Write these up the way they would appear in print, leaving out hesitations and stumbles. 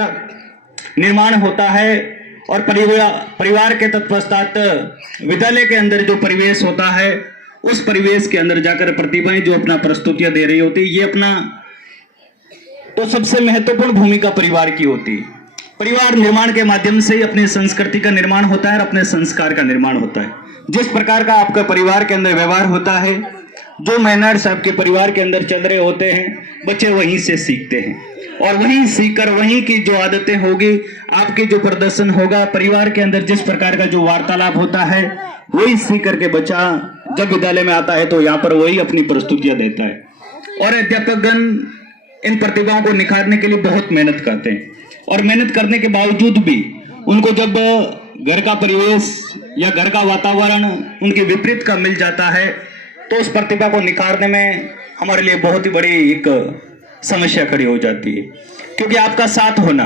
निर्माण होता है और परिवार के तत्पश्चात विद्यालय के अंदर जो परिवेश होता है उस परिवेश के अंदर जाकर प्रतिभाएं जो अपना प्रस्तुतियां दे रही होती है, ये अपना तो सबसे महत्वपूर्ण भूमिका परिवार की होती है। परिवार निर्माण के माध्यम से ही अपनी संस्कृति का निर्माण होता है और अपने संस्कार का निर्माण होता है। जिस प्रकार का आपका परिवार के अंदर व्यवहार होता है, जो मैनर्स आपके परिवार के अंदर चल रहे होते हैं, बच्चे वहीं से सीखते हैं और वहीं सीखकर वहीं की जो आदतें होगी, आपके जो प्रदर्शन होगा परिवार के अंदर, जिस प्रकार का जो वार्तालाप होता है वही सीख करके बच्चा जब विद्यालय में आता है तो यहाँ पर वही अपनी प्रस्तुतियां देता है। और अध्यापकगण इन प्रतिभाओं को निखारने के लिए बहुत मेहनत करते हैं और मेहनत करने के बावजूद भी उनको जब घर का परिवेश या घर का वातावरण उनके विपरीत का मिल जाता है तो उस प्रतिभा को निखारने में हमारे लिए बहुत ही बड़ी एक समस्या खड़ी हो जाती है। क्योंकि आपका साथ होना,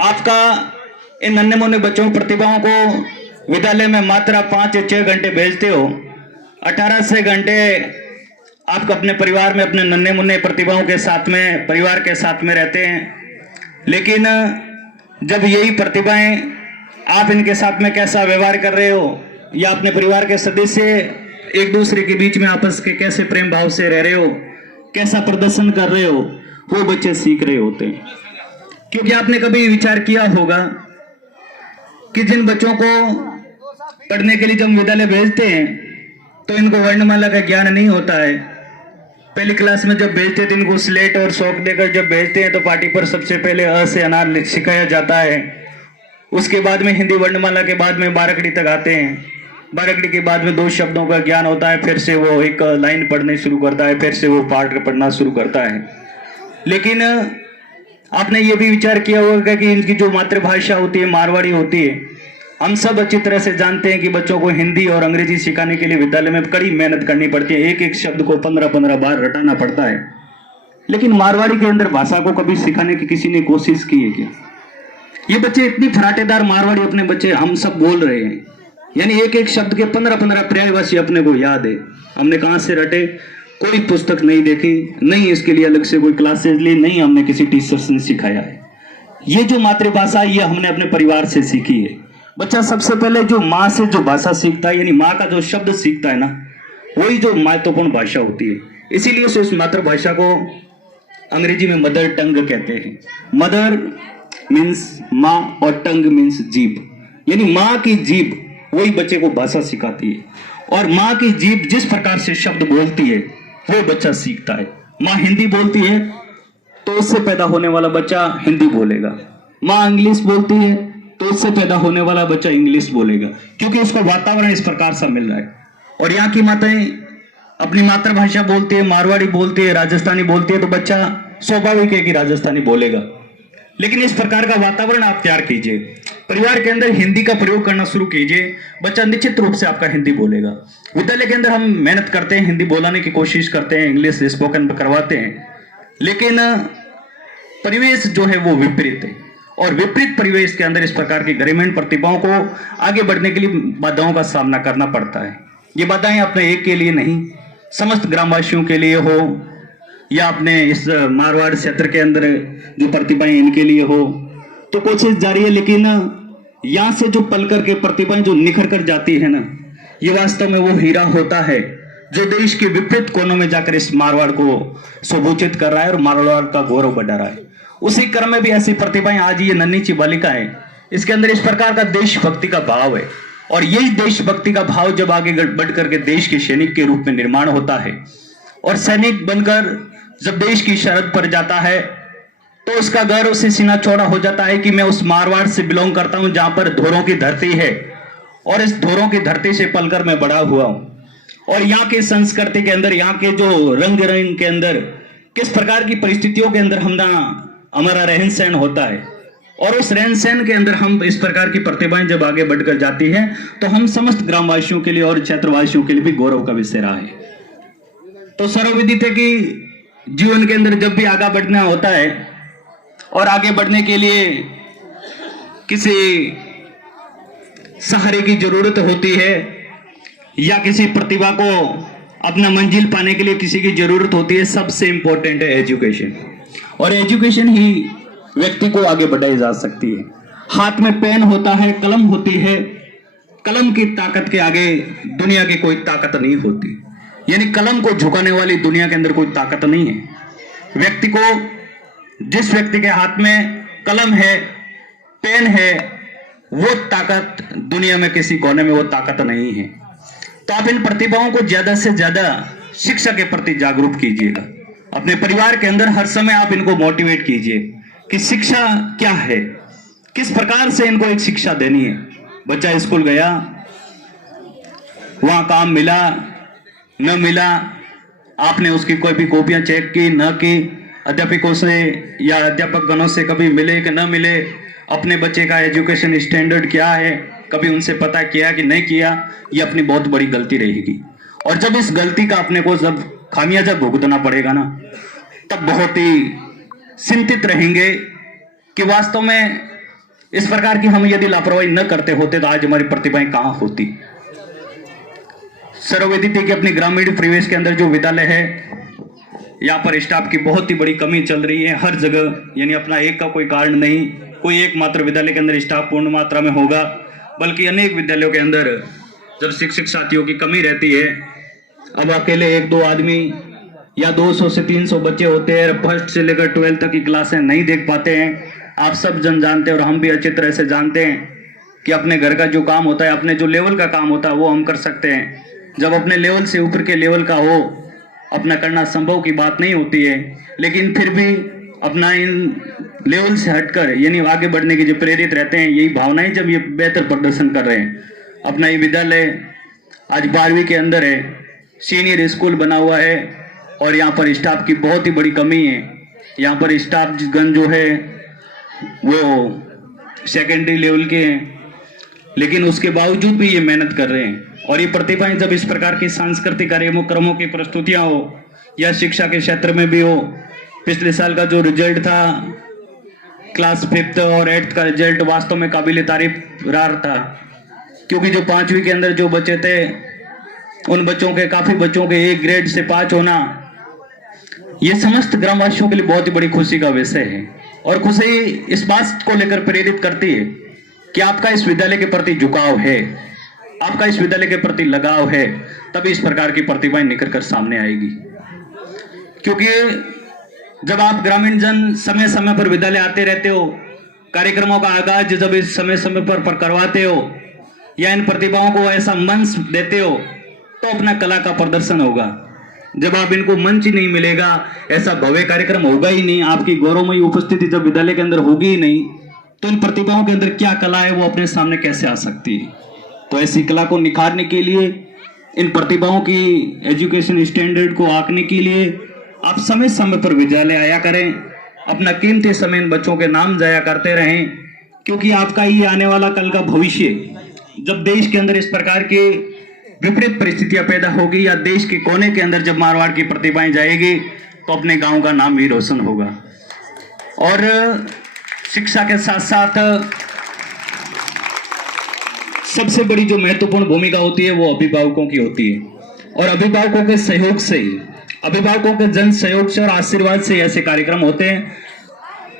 आपका इन नन्हे मुन्ने बच्चों प्रतिभाओं को विद्यालय में मात्र 5 या 6 घंटे भेजते हो, 18 से घंटे आप अपने परिवार में अपने नन्हे मुन्ने प्रतिभाओं के साथ में, परिवार के साथ में रहते हैं। लेकिन जब यही प्रतिभाएं आप इनके साथ में कैसा व्यवहार कर रहे हो या अपने परिवार के सदस्य एक दूसरे के बीच में आपस के कैसे प्रेम भाव से रह रहे हो, कैसा प्रदर्शन कर रहे हो, वो बच्चे सीख रहे होते हैं। क्योंकि आपने कभी विचार किया होगा कि जिन बच्चों को पढ़ने के लिए जब विद्यालय भेजते हैं तो इनको वर्णमाला का ज्ञान नहीं होता है। पहली क्लास में जब भेजते हैं तो इनको स्लेट और शौक देकर जब भेजते हैं तो पार्टी पर सबसे पहले अ से अनार सिखाया जाता है। उसके बाद में हिंदी वर्णमाला के बाद में बारकड़ी तक आते हैं। बारकड़ी के बाद में 2 शब्दों का ज्ञान होता है, फिर से वो एक लाइन पढ़ने शुरू करता है, फिर से वो पाठ पढ़ना शुरू करता है। लेकिन आपने ये भी विचार किया होगा कि इनकी जो मातृभाषा होती है मारवाड़ी होती है। हम सब अच्छी तरह से जानते हैं कि बच्चों को हिंदी और अंग्रेजी सिखाने के लिए विद्यालय में कड़ी मेहनत करनी पड़ती है, एक एक शब्द को 15-15 बार रटाना पड़ता है। लेकिन मारवाड़ी के अंदर भाषा को कभी सिखाने की किसी ने कोशिश की है क्या? ये बच्चे इतनी फराटेदार मारवाड़ी अपने बच्चे हम सब बोल रहे हैं, यानी एक एक शब्द के 15-15 पर्यायवाची अपने को याद है। हमने कहाँ से रटे? कोई पुस्तक नहीं देखी, नहीं इसके लिए अलग से कोई क्लासेस ली, नहीं हमने किसी टीचर से सिखाया है। ये जो मातृभाषा ये हमने अपने परिवार से सीखी है। बच्चा सबसे पहले जो माँ से जो भाषा सीखता है, यानी माँ का जो शब्द सीखता है ना, वही जो महत्वपूर्ण भाषा होती है। इसीलिए से इस मातृभाषा को अंग्रेजी में मदर टंग कहते हैं। मदर मीन्स माँ और टंग मीन्स जीभ, यानी माँ की जीभ वही बच्चे को भाषा सिखाती है। और माँ की जीभ जिस प्रकार से शब्द बोलती है वो बच्चा सीखता है। माँ हिंदी बोलती है तो उससे पैदा होने वाला बच्चा हिंदी बोलेगा। माँ इंग्लिश बोलती है तो उससे पैदा होने वाला बच्चा इंग्लिश बोलेगा, क्योंकि उसको वातावरण इस प्रकार से मिल रहा है। और यहाँ की माताएं अपनी मातृभाषा बोलती है, मारवाड़ी बोलती है, राजस्थानी बोलती है, तो बच्चा स्वाभाविक है कि राजस्थानी बोलेगा। लेकिन इस प्रकार का वातावरण आप तैयार कीजिए, परिवार के अंदर हिंदी का प्रयोग करना शुरू कीजिए, बच्चा निश्चित रूप से आपका हिंदी बोलेगा। विद्यालय के अंदर हम मेहनत करते हैं, हिंदी बोलाने की कोशिश करते हैं, इंग्लिश स्पोकन करवाते हैं, लेकिन परिवेश जो है वो विपरीत है। और विपरीत परिवेश के अंदर इस प्रकार की गरिमामय प्रतिभाओं को आगे बढ़ने के लिए बाधाओं का सामना करना पड़ता है। ये बाधाएं अपने एक के लिए नहीं, समस्त ग्रामवासियों के लिए हो या अपने इस मारवाड़ क्षेत्र के अंदर जो प्रतिभाएं इनके लिए हो, तो कोशिश जारी है। लेकिन यहाँ से जो पल कर के प्रतिभाएं जो निखर कर जाती है ना, ये वास्तव में वो हीरा होता है जो देश के विपरीत कोनों में जाकर इस मारवाड़ को सुभूषित कर रहा है और मारवाड़ का गौरव बढ़ा रहा है। उसी क्रम में भी ऐसी प्रतिभाएं आज ये नन्ही सी बालिका है, इसके अंदर इस प्रकार का देशभक्ति का भाव है। और यही देशभक्ति का भाव जब आगे बढ़ करके देश के सैनिक के रूप में निर्माण होता है और सैनिक बनकर जब देश की सरहद पर जाता है तो उसका गर्व से सीना चौड़ा हो जाता है कि मैं उस मारवाड़ से बिलोंग करता हूं जहां पर धोरों की धरती है और इस धोरों की धरती से पलकर मैं बड़ा हुआ हूं। और यहाँ की संस्कृति के अंदर, यहाँ के जो रंग रंग के अंदर किस प्रकार की परिस्थितियों के अंदर हमारा रहन सहन होता है, और उस रहन सहन के अंदर हम इस प्रकार की प्रतिभाएं जब आगे बढ़कर जाती है तो हम समस्त ग्रामवासियों के लिए और क्षेत्रवासियों के लिए भी गौरव का विषय रहा है। तो सर्वविदित है कि जीवन के अंदर जब भी आगे बढ़ना होता है और आगे बढ़ने के लिए किसी सहारे की जरूरत होती है या किसी प्रतिभा को अपना मंजिल पाने के लिए किसी की जरूरत होती है, सबसे इंपॉर्टेंट है एजुकेशन। और एजुकेशन ही व्यक्ति को आगे बढ़ाई जा सकती है। हाथ में पेन होता है, कलम होती है, कलम की ताकत के आगे दुनिया की कोई ताकत नहीं होती। यानी कलम को झुकाने वाली दुनिया के अंदर कोई ताकत नहीं है। व्यक्ति को, जिस व्यक्ति के हाथ में कलम है, पेन है, वो ताकत दुनिया में किसी कोने में वो ताकत नहीं है। तो आप इन प्रतिभाओं को ज्यादा से ज्यादा शिक्षा के प्रति जागरूक कीजिएगा। अपने परिवार के अंदर हर समय आप इनको मोटिवेट कीजिए कि शिक्षा क्या है, किस प्रकार से इनको एक शिक्षा देनी है। बच्चा स्कूल गया, वहां काम मिला न मिला, आपने उसकी कोई भी कॉपियां चेक की न की, अध्यापकों से या अध्यापक गणों से कभी मिले कि न मिले, अपने बच्चे का एजुकेशन स्टैंडर्ड क्या है कभी उनसे पता किया कि नहीं किया, ये अपनी बहुत बड़ी गलती रहेगी। और जब इस गलती का अपने को जब खामियाजा भुगतना पड़ेगा ना, तब बहुत ही चिंतित रहेंगे कि वास्तव में इस प्रकार की हम यदि लापरवाही न करते होते तो आज हमारी प्रतिभाएं कहां होती। सर्वविदित है कि अपने ग्रामीण परिवेश के अंदर जो विद्यालय है, यहाँ पर स्टाफ की बहुत ही बड़ी कमी चल रही है हर जगह। यानी अपना एक का कोई कारण नहीं, कोई एकमात्र विद्यालय के अंदर स्टाफ पूर्ण मात्रा में होगा, बल्कि अनेक विद्यालयों के अंदर जब शिक्षक साथियों की कमी रहती है, अब अकेले 1-2 आदमी या 200 से 300 बच्चे होते हैं, फर्स्ट से लेकर 12th तक की क्लासें नहीं देख पाते हैं। आप सब जन जानते हैं और हम भी अच्छी तरह से जानते हैं कि अपने घर का जो काम होता है, अपने जो लेवल का काम होता है वो हम कर सकते हैं। जब अपने लेवल से ऊपर के लेवल का हो, अपना करना संभव की बात नहीं होती है, लेकिन फिर भी अपना इन लेवल से हटकर यानी आगे बढ़ने के जो प्रेरित रहते हैं, यही भावनाएं जब ये बेहतर प्रदर्शन कर रहे हैं। अपना ये विद्यालय आज 12वीं के अंदर है, सीनियर स्कूल बना हुआ है और यहाँ पर स्टाफ की बहुत ही बड़ी कमी है। यहाँ पर स्टाफ गण जो है वो सेकेंडरी लेवल के हैं, लेकिन उसके बावजूद भी ये मेहनत कर रहे हैं। और ये प्रतिभाएं जब इस प्रकार की सांस्कृतिक कार्यक्रमों की प्रस्तुतियां हो या शिक्षा के क्षेत्र में भी हो, पिछले साल का जो रिजल्ट था क्लास 5th और 8th का रिजल्ट वास्तव में काबिल तारीफ रहा था, क्योंकि जो 5वीं के अंदर जो बच्चे थे उन बच्चों के काफी बच्चों के 1 ग्रेड से 5 होना, ये समस्त ग्रामवासियों के लिए बहुत ही बड़ी खुशी का विषय है। और खुशी इस बात को लेकर प्रेरित करती है कि आपका इस विद्यालय के प्रति झुकाव है, आपका इस विद्यालय के प्रति लगाव है, तभी इस प्रकार की प्रतिभाएं निकल कर सामने आएगी। क्योंकि जब आप ग्रामीण जन समय समय पर विद्यालय आते रहते हो, कार्यक्रमों का आगाज जब इस समय समय पर करवाते हो या इन प्रतिभाओं को ऐसा मंच देते हो, तो अपना कला का प्रदर्शन होगा। जब आप इनको मंच ही नहीं मिलेगा, ऐसा भव्य कार्यक्रम होगा ही नहीं, आपकी गौरवमयी उपस्थिति जब विद्यालय के अंदर होगी ही नहीं, तो इन प्रतिभाओं के अंदर क्या कला है वो अपने सामने कैसे आ सकती है। तो ऐसी कला को निखारने के लिए, इन प्रतिभाओं की एजुकेशन स्टैंडर्ड को आंकने के लिए आप समय समय पर विद्यालय आया करें, अपना कीमती समय इन बच्चों के नाम जाया करते रहें, क्योंकि आपका ही आने वाला कल का भविष्य, जब देश के अंदर इस प्रकार की विपरीत परिस्थितियां पैदा होगी या देश के कोने के अंदर जब मारवाड़ की प्रतिभाएं जाएगी, तो अपने गांव का नाम भी रोशन होगा। और शिक्षा के साथ साथ सबसे बड़ी जो महत्वपूर्ण भूमिका होती है वो अभिभावकों की होती है। और अभिभावकों के सहयोग से, अभिभावकों के जन सहयोग से और आशीर्वाद से ऐसे कार्यक्रम होते हैं।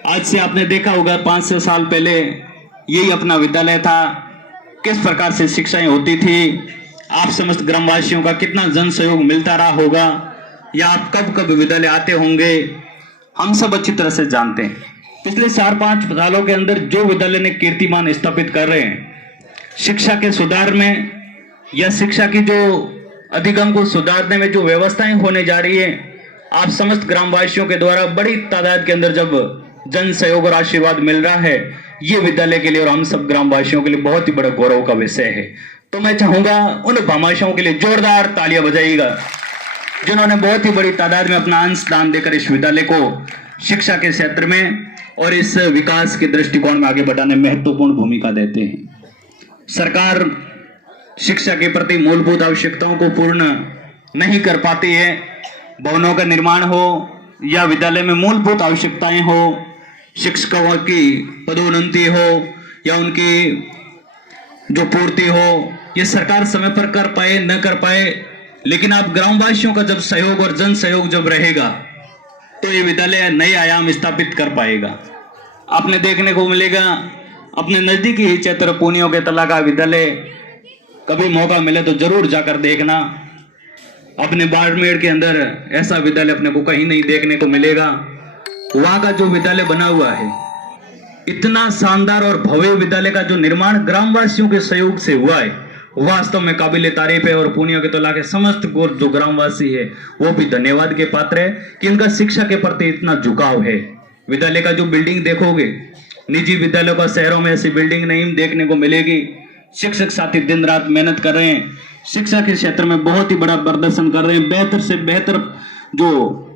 आज से आपने देखा होगा 5-6 साल पहले यही अपना विद्यालय था, किस प्रकार से शिक्षाएं होती थी, आप समस्त ग्रामवासियों का कितना जन सहयोग मिलता रहा होगा, या आप कब कब विद्यालय आते होंगे, हम सब अच्छी तरह से जानते हैं। पिछले 4-5 सालों के अंदर जो विद्यालय ने कीर्तिमान स्थापित कर रहे हैं शिक्षा के सुधार में या शिक्षा की जो अधिगम को सुधारने में जो व्यवस्थाएं होने जा रही है, आप समस्त ग्रामवासियों के द्वारा बड़ी तादाद के अंदर जब जन सहयोग और आशीर्वाद मिल रहा है, ये विद्यालय के लिए और हम सब ग्रामवासियों के लिए बहुत ही बड़ा गौरव का विषय है। तो मैं चाहूंगा उन भामाशाओं के लिए जोरदार तालियां बजाइएगा, जिन्होंने बहुत ही बड़ी तादाद में अपना अंश दान देकर इस विद्यालय को शिक्षा के क्षेत्र में और इस विकास के दृष्टिकोण में आगे बढ़ाने में महत्वपूर्ण भूमिका देते हैं। सरकार शिक्षा के प्रति मूलभूत आवश्यकताओं को पूर्ण नहीं कर पाती है। भवनों का निर्माण हो या विद्यालय में मूलभूत आवश्यकताएं हो, शिक्षकों की पदोन्नति हो या उनकी जो पूर्ति हो, ये सरकार समय पर कर पाए न कर पाए, लेकिन आप ग्रामवासियों का जब सहयोग और जन सहयोग जब रहेगा तो ये विद्यालय नए आयाम स्थापित कर पाएगा। आपने देखने को मिलेगा अपने नजदीकी ही क्षेत्र पूनियों के तला का विद्यालय, कभी मौका मिले तो जरूर जाकर देखना। अपने बाड़मेर के अंदर ऐसा विद्यालय अपने को कहीं नहीं देखने को मिलेगा। वहां का जो विद्यालय बना हुआ है, इतना शानदार और भव्य विद्यालय का जो निर्माण ग्रामवासियों के सहयोग से हुआ है, वास्तव में काबिले तारीफ है। और पूनिया के तला के समस्त जो ग्रामवासी है वो भी धन्यवाद के पात्र है कि इनका शिक्षा के प्रति इतना झुकाव है। विद्यालय का जो बिल्डिंग देखोगे, निजी विद्यालयों का शहरों में ऐसी बिल्डिंग नहीं देखने को मिलेगी। शिक्षक साथी दिन रात मेहनत कर रहे हैं, शिक्षा के क्षेत्र में बहुत ही बड़ा प्रदर्शन कर रहे हैं, बेहतर से बेहतर जो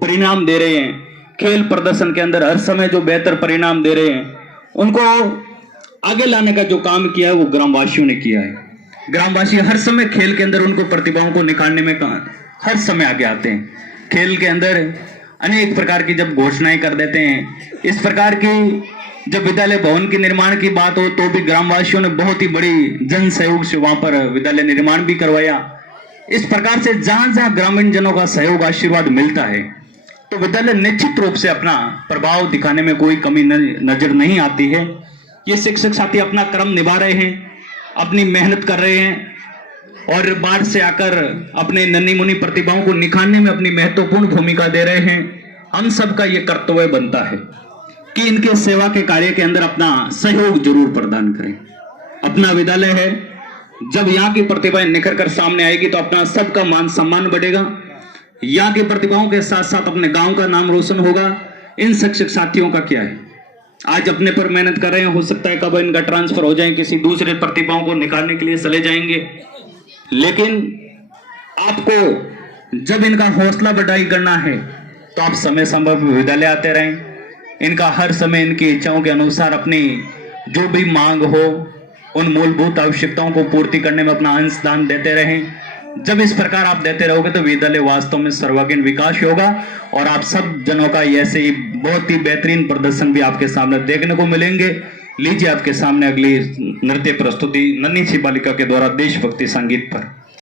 परिणाम दे रहे हैं। खेल प्रदर्शन के अंदर हर समय जो बेहतर परिणाम दे रहे हैं, उनको आगे लाने का जो काम किया है वो ग्रामवासियों ने किया है। ग्रामवासी हर समय खेल के अंदर उनको प्रतिभाओं को निखारने में हर समय आगे आते हैं। खेल के अंदर अनेक प्रकार की जब घोषणाएं कर देते हैं, इस प्रकार की जब विद्यालय भवन के निर्माण की बात हो तो भी ग्रामवासियों ने बहुत ही बड़ी जन सहयोग से वहां पर विद्यालय निर्माण भी करवाया। इस प्रकार से जहां जहां ग्रामीण जनों का सहयोग आशीर्वाद मिलता है तो विद्यालय निश्चित रूप से अपना प्रभाव दिखाने में कोई कमी नजर नहीं आती है। ये शिक्षक साथी अपना कर्म निभा रहे हैं, अपनी मेहनत कर रहे हैं और बाहर से आकर अपने नन्ही मुन्नी प्रतिभाओं को निखारने में अपनी महत्वपूर्ण भूमिका दे रहे हैं। हम सबका ये कर्तव्य बनता है कि इनके सेवा के कार्य के अंदर अपना सहयोग जरूर प्रदान करें। अपना विद्यालय है, जब यहाँ की प्रतिभाएं निखर कर सामने आएगी तो अपना सबका मान सम्मान बढ़ेगा। यहाँ की प्रतिभाओं के साथ साथ अपने गांव का नाम रोशन होगा। इन शिक्षक साथियों का क्या है, आज अपने पर मेहनत कर रहे हैं, हो सकता है कब इनका ट्रांसफर हो जाए, किसी दूसरे प्रतिभाओं को निकालने के लिए चले जाएंगे, लेकिन आपको जब इनका हौसला बढ़ाई करना है तो आप समय समय पर विद्यालय आते रहें। इनका हर समय इनकी इच्छाओं के अनुसार अपनी जो भी मांग हो उन मूलभूत आवश्यकताओं को पूर्ति करने में अपना अंशदान देते रहें। जब इस प्रकार आप देते रहोगे तो विद्यालय वास्तव में सर्वांगीण विकास होगा और आप सब जनों का ऐसे ही बहुत ही बेहतरीन प्रदर्शन भी आपके सामने देखने को मिलेंगे। लीजिए आपके सामने अगली नृत्य प्रस्तुति नन्ही सी बालिका के द्वारा देशभक्ति संगीत पर।